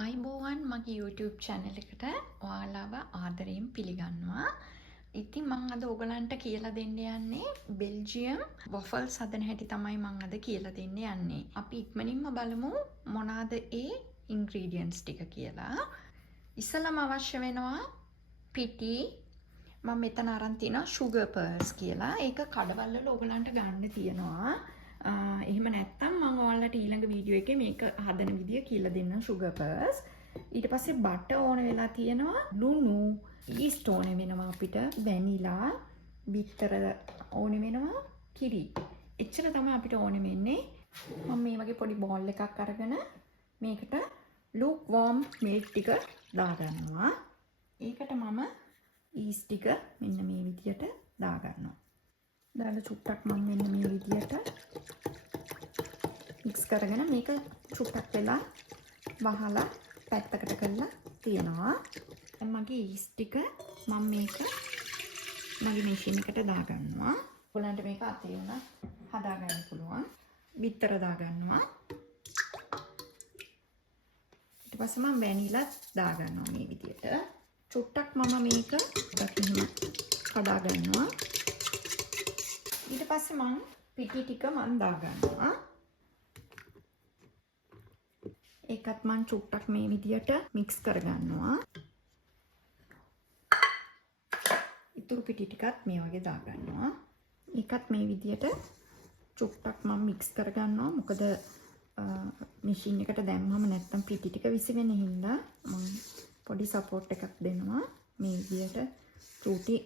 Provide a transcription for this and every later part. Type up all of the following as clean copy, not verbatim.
අයිබෝවන් මගේ YouTube channel එකට ඔයාලව ආදරයෙන් පිළිගන්නවා. ඉතින් මම අද ඔයගලන්ට කියලා දෙන්න යන්නේ බෙල්ජියම් වොෆල්ස් හදන හැටි තමයි මම අද කියලා දෙන්න යන්නේ. අපි ඉක්මනින්ම බලමු මොනවාද ඒ ingredients ටික කියලා. ඉස්සෙල්ලාම අවශ්‍ය වෙනවා පිටි. මම මෙතන අරන් තියනවා sugar pearls කියලා. ඒක කඩවල වල ඔයගලන්ට ගන්න තියෙනවා. එහෙම නැත්තම් මම ඔයාලට ඊළඟ වීඩියෝ එකේ මේක හදන විදිය කියලා දෙන්නම් sugar pearls. ඊට පස්සේ බටර් ඕන වෙලා තියෙනවා, ලුණු, ඊස්ට් ඕන වෙනවා අපිට, වැනිලා, බිත්තර ඕන වෙනවා, කිරි. එච්චර තමයි අපිට ඕන වෙන්නේ. මම මේ වගේ පොඩි බෝල් එකක් අරගෙන මේකට lukewarm milk ටික දාගන්නවා. ඒකට මම ඊස්ට් ටික මෙන්න මේ විදියට දාගන්නවා. දාලා චුට්ටක් මම මෙන්න මේ විදියට මික්ස් කරගෙන මේක චුට්ටක් වෙලා වහලා පැත්තකට කරලා තියනවා. දැන් මගේ ඊස්ට් ටික මම මේක මගේ මැෂින් එකට දාගන්නවා. ඔයගලන්ට මේක අතේ උනා හදාගන්න පුළුවන්. බිත්තර දාගන්නවා. ඊට පස්සේ මම වැනිලා දාගන්නවා මේ විදියට. චුට්ටක් මම මේක දකින්න හදාගන්නවා. ඊට පස්සේ මම පිටි ටික මම දාගන්නවා. ඒකත් මම චුට්ටක් මේ විදියට මික්ස් කරගන්නවා. ඉතුරු පිටි ටිකත් මේ වගේ දාගන්නවා. ඒකත් මේ විදියට චුට්ටක් මම මික්ස් කරගන්නවා. මොකද මැෂින් එකට දැම්මම නැත්තම් පිටි ටික විසිවෙන හින්දා මම පොඩි සපෝට් එකක් දෙනවා. මේ විදියට ෆෘටි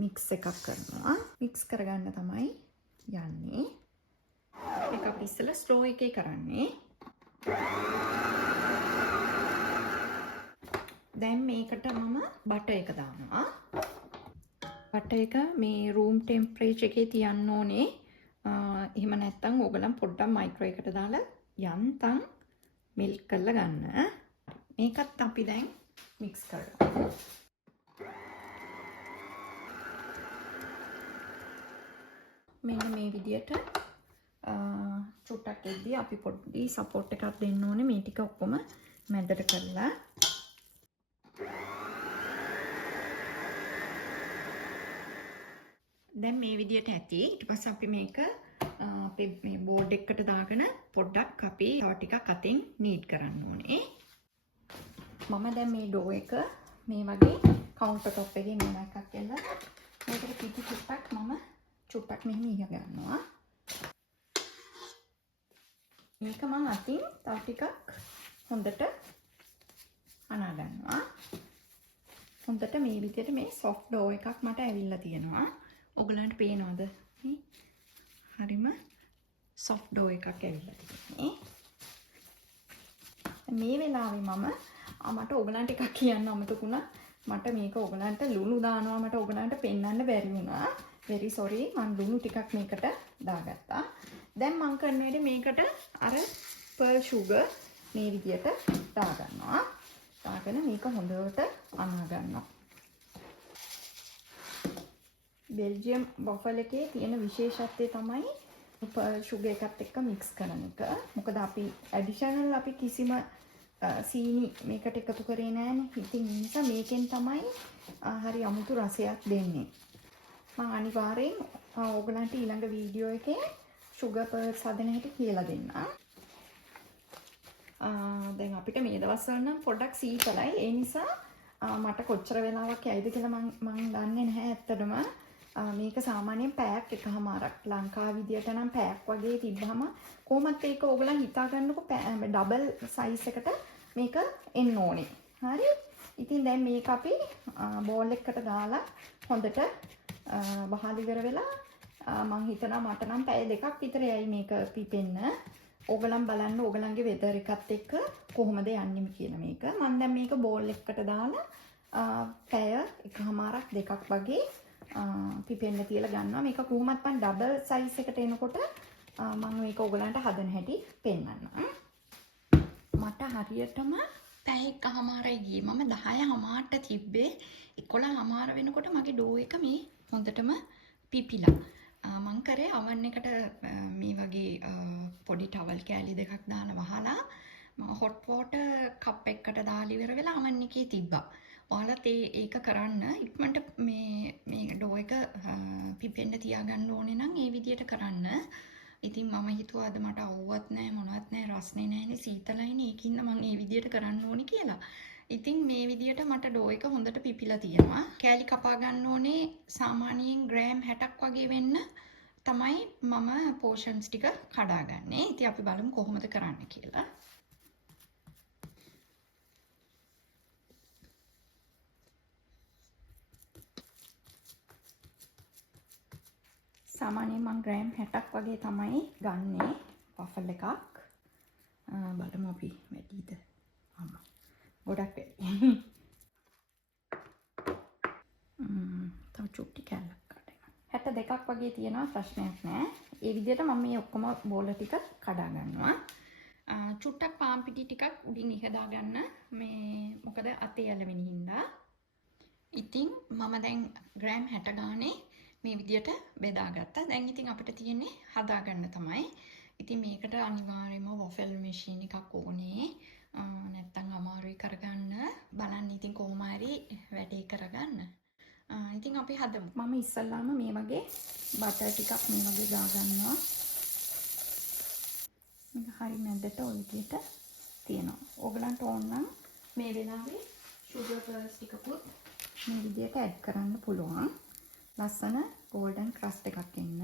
මික්ස් එකක් කරනවා. මික්ස් කරගන්න තමයි යන්නේ. ඒක අපි ඉස්සෙල්ලා ස්ලෝ එකේ කරන්නේ. දැන් මේකට මම බටර් එක දානවා. බටර් එක මේ රූම් ටෙම්පරේචර් එකේ තියන්න ඕනේ. එහෙම නැත්නම් ඕගලන් පොඩ්ඩක් මයික්‍රෝ එකට දාලා යන්තම් මෙල්ට් කරලා ගන්න. මේකත් අපි දැන් මික්ස් කරගමු. මෙන්න මේ විදියට චුට්ටක් එද්දී අපි පොඩ්ඩි සපෝට් එකක් දෙන්න ඕනේ මේ ටික ඔක්කොම මැදට කරලා. දැන් මේ විදියට ඇති. ඊට පස්සේ අපි මේක අපේ මේ බෝඩ් එකකට දාගෙන පොඩ්ඩක් අපි තව ටිකක් අතින් නීට් කරන්න ඕනේ. මම දැන් මේ ඩෝ එක මේ වගේ කවුන්ටර් টොප් එකේ මෙන්න එකක් එල්ල මේකට පිටි චුට්ටක් මම චුට්ටක් මෙහෙම ඉහ ගන්නවා. මේක මම අතින් තව ටිකක් හොඳට අනා ගන්නවා. හොඳට මේ විදිහට මේ soft dough එකක් මට ඇවිල්ලා තියෙනවා. ඔයගලන්ට පේනවද? හරිම soft dough එකක් ඇවිල්ලා තියෙන්නේ. මේ වෙලාවේ මම මට ඔයගලන්ට එකක් කියන්න අමතකුණා. මට මේක ඔයගලන්ට ලුණු දානවා මට ඔයගලන්ට පෙන්වන්න බැරි වුණා. very sorry මම ලුණු ටිකක් මේකට දාගත්තා. දැන් මම කරන වැඩේ මේකට අර pearl sugar මේ විදියට දාගන්නවා. දාගෙන මේක හොඳට අනා ගන්නවා. බෙල්ජියම් වොෆල් එකේ තියෙන විශේෂත්වය තමයි pearl sugar එකත් එක්ක mix කරන එක. මොකද අපි additional අපි කිසිම සීනි මේකට එකතු කරේ නැහැනේ. ඉතින් ඒ නිසා මේකෙන් තමයි හරි අමුතු රසයක් දෙන්නේ. මම අනිවාර්යෙන් ඕගලන්ට ඊළඟ වීඩියෝ එකේ sugar pearls හදන හැටි කියලා දෙන්නම්. දැන් අපිට මේ දවස්වල නම් පොඩ්ඩක් සීතලයි. ඒ නිසා මට කොච්චර වෙලාවක් යයිද කියලා මම දන්නේ නැහැ ඇත්තටම. මේක සාමාන්‍යයෙන් පැයක් එකමාරක් ලංකාව විදියට නම් පැයක් වගේ තිබ්බම කොහොමත් ඒක ඕගලන් හිතා ගන්නකො ඩබල් සයිස් එකට මේක එන්න ඕනේ. හරි? ඉතින් දැන් මේක අපි බෝල් එකකට දාලා හොඳට බහලා ඉවර වෙලා මම හිතනවා මට නම් පැය දෙකක් විතර යයි මේක පිපෙන්න. ඕගලන් බලන්න ඕගලන්ගේ වෙදර් එකත් එක්ක කොහොමද යන්නේ කියන මේක. මම දැන් මේක බෝල් එකකට දාලා පැය එකමාරක් දෙකක් වගේ පිපෙන්න තියලා ගන්නවා. මේක කොහොමත් මම ඩබල් සයිස් එකට එනකොට මම මේක ඕගලන්ට හදන හැටි පෙන්නන්නම්. මට හරියටම පැය එකමාරයි ගියේ. මම 10:00ට තිබ්බේ 11:00 වෙනකොට මගේ ඩෝ එක මේ හොඳටම පිපිලා. මං කරේ oven එකට මේ වගේ පොඩි ටවල් කෑලි දෙකක් දාලා වහලා හොට් වෝටර් කප් එකකට දාලා ඉවර වෙලා oven එකේ තිබ්බා. ඔයාලත් ඒක කරන්න ඉක්මනට මේ ඩෝ එක පිපෙන්න තියාගන්න ඕනේ නම් ඒ විදියට කරන්න. ඉතින් මම හිතුවා අද මට අවුවත් නැහැ මොනවත් නැහැ රස්නේ නැහැනේ සීතලයිනේ ඒකින්ද මම ඒ විදියට කරන්න ඕනේ කියලා. ඉතින් මේ විදියට මට ඩෝ එක හොඳට පිපිලා තියෙනවා. කෑලි කපා ගන්න ඕනේ සාමාන්‍යයෙන් ග්‍රෑම් 60ක් වගේ වෙන්න තමයි මම පෝෂන්ස් ටික කඩාගන්නේ. ඉතින් අපි බලමු කොහොමද කරන්න කියලා. සාමාන්‍යයෙන් මම ග්‍රෑම් 60ක් වගේ තමයි ගන්නෙ වෆල් එකක්. බලමු අපි වැඩිද. අම්මා. ගොඩක් වැඩි. තව චුට්ටි කැල්ලක් කඩනවා. 62ක් වගේ තියෙනවා ප්‍රශ්නයක් නෑ. ඒ විදිහට මම මේ ඔක්කොම බෝල ටික කඩා ගන්නවා. චුට්ටක් පාන් පිටි ටිකක් උඩින් ඉහදා ගන්න. මේ මොකද අතේ ඇලවෙන හින්දා. ඉතින් මම දැන් ග්‍රෑම් 60 ගානේ මේ විදියට බෙදාගත්තා. දැන් ඉතින් අපිට තියෙන්නේ හදාගන්න තමයි. ඉතින් මේකට අනිවාර්යයෙන්ම වොෆල් මැෂින් එකක් ඕනේ. නැත්තම් අමාරුයි කරගන්න. බලන්න ඉතින් කොහොම හරි වැඩේ කරගන්න. ඉතින් අපි හදමු. මම ඉස්සල්ලාම මේ වගේ බටර් ටිකක් මේ වගේ දාගන්නවා. මේක හරි මැදට ඔය විදියට තියෙනවා. ඕගලන්ට ඕන නම් මේ වෙලාවේ sugar pearls ටිකකුත් මේ විදියට ඇඩ් කරන්න පුළුවන්. ලස්සන golden crust එකක් එන්න.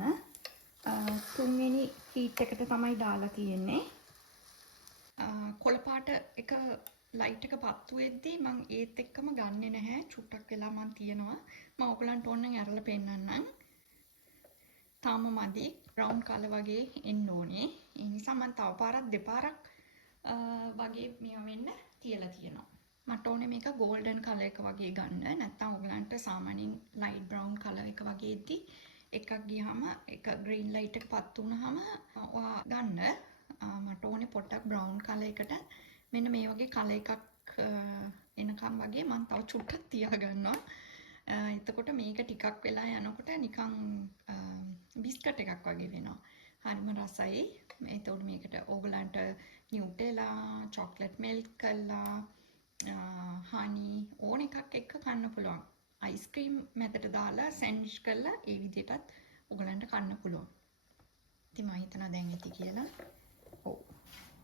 තුන්වෙනි හීට් එකට තමයි දාලා තියෙන්නේ. කොළ පාට එක ලයිට් එක පත්තු වෙද්දී මම ඒත් එක්කම ගන්නෙ නැහැ. චුට්ටක් වෙලා මම තියනවා. මම ඔයගලන්ට ඕන නම් ඇරලා පෙන්නන්නම්. තාම මදි බ්‍රවුන් කලර් වගේ එන්න ඕනේ. ඒ නිසා මම තව පාරක් දෙපාරක් වගේ මේව වෙන්න තියලා තියෙනවා. මට ඕනේ මේක golden color එක වගේ ගන්න. නැත්නම් ඔයගලන්ට සාමාන්‍යයෙන් light brown color එක වගේ ඉද්දි එකක් ගියාම එක green light එක පත්තු වුනහම ඔයා ගන්න. මට ඕනේ පොඩ්ඩක් brown color එකට මෙන්න මේ වගේ color එකක් එනකම් වගේ මම තව චුට්ටක් තියා ගන්නවා. එතකොට මේක ටිකක් වෙලා යනකොට නිකන් බිස්කට් එකක් වගේ වෙනවා. හරිම රසයි. එතකොට මේකට ඕගලන්ට Nutella, chocolate milk කරලා honey ඕන එකක් එක්ක කන්න පුළුවන්. අයිස්ක්‍රීම් මැදට දාලා සෑන්ඩ්විච් කරලා ඒ විදිහටත් ඔයගලන්ට කන්න පුළුවන්. ඉතින් මම හිතනවා දැන් ඇති කියලා. ඔව්.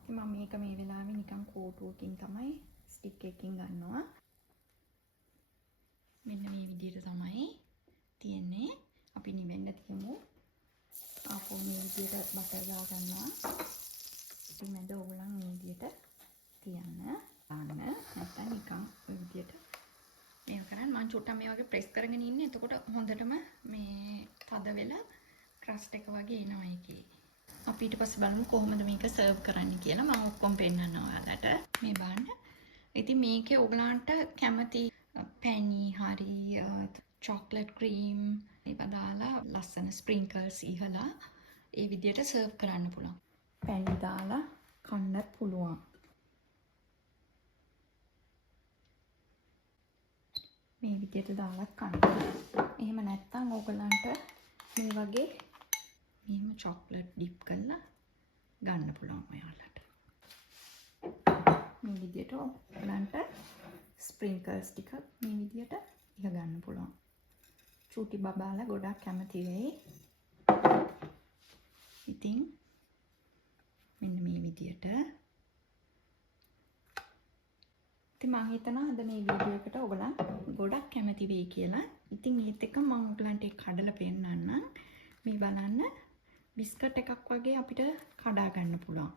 ඉතින් මම මේක මේ වෙලාවේ නිකන් කෝටුවකින් තමයි ස්ටික් එකකින් ගන්නවා. මෙන්න මේ විදිහට තමයි තියෙන්නේ. අපි නිවෙන්න තියමු. ආපහු මේ විදිහට බටර් දා ගන්නවා. ඉතින් මැද ඕගලන් මේ විදිහට තියන්න. නැත්නම් නිකන් ඔය විදියට මේක කරන් මම චුට්ටක් මේ වගේ ප්‍රෙස් කරගෙන ඉන්නේ. එතකොට හොඳටම මේ තද වෙලා ක්‍රස්ට් එක වගේ එනවා ඒකේ. අපි ඊට පස්සේ බලමු කොහොමද මේක සර්ව් කරන්න කියලා. මම ඔක්කොම පෙන්නන්නම් ඔයාලට. මේ බලන්න. ඉතින් මේකේ ඔයගලන්ට කැමති පැණි හරි චොක්ලට් ක්‍රීම් ඒවා දාලා ලස්සන ස්ප්‍රින්කල්ස් ඉහලා ඒ විදියට සර්ව් කරන්න පුළුවන්. පැණි දාලා කන්නත් පුළුවන්. මේ විදියට දාලා කන්න. එහෙම නැත්නම් ඕගලන්ට මේ වගේ මෙහෙම චොක්ලට් ඩිප් කරලා ගන්න පුළුවන් ඔයාලට. මේ විදියට ඕගලන්ට ස්ප්‍රින්කල්ස් ටික මේ විදියට ඉහ ගන්න පුළුවන්. චූටි බබාලා ගොඩක් කැමති වෙයි. ඉතින් මෙන්න මේ විදියට ඉතින් මම හිතනවා අද මේ වීඩියෝ එකට ඔයගලන් ගොඩක් කැමති වෙයි කියලා. ඉතින් මේත් එක්ක මම ඔයගලන්ට ඒක කඩලා පෙන්නන්නම්. මේ බලන්න බිස්කට් එකක් වගේ අපිට කඩා ගන්න පුළුවන්.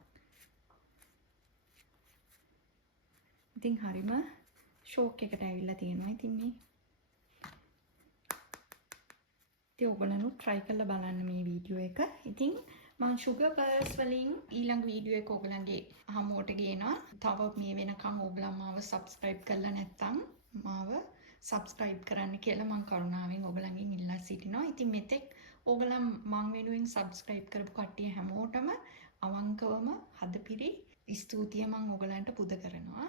ඉතින් හරිම ෂෝක් එකට ඇවිල්ලා තියෙනවා. ඉතින් මේ ඉතින් ඔයගලන් try කරලා බලන්න මේ වීඩියෝ එක. ඉතින් මම sugar pearls වලින් ඊළඟ වීඩියෝ එක ඔයගලන්ගේ හමුවට ගේනවා. තව මේ වෙනකම් ඔයගලන් මාව subscribe කරලා නැත්නම් මාව subscribe කරන්න කියලා මම කරුණාවෙන් ඔයගලන්ගෙන් ඉල්ලා සිටිනවා. ඉතින් මෙතෙක් ඔයගලන් මං වෙනුවෙන් subscribe කරපු කට්ටිය හැමෝටම අවංකවම හදපිරි ස්තුතිය මම ඔයගලන්ට පුද කරනවා.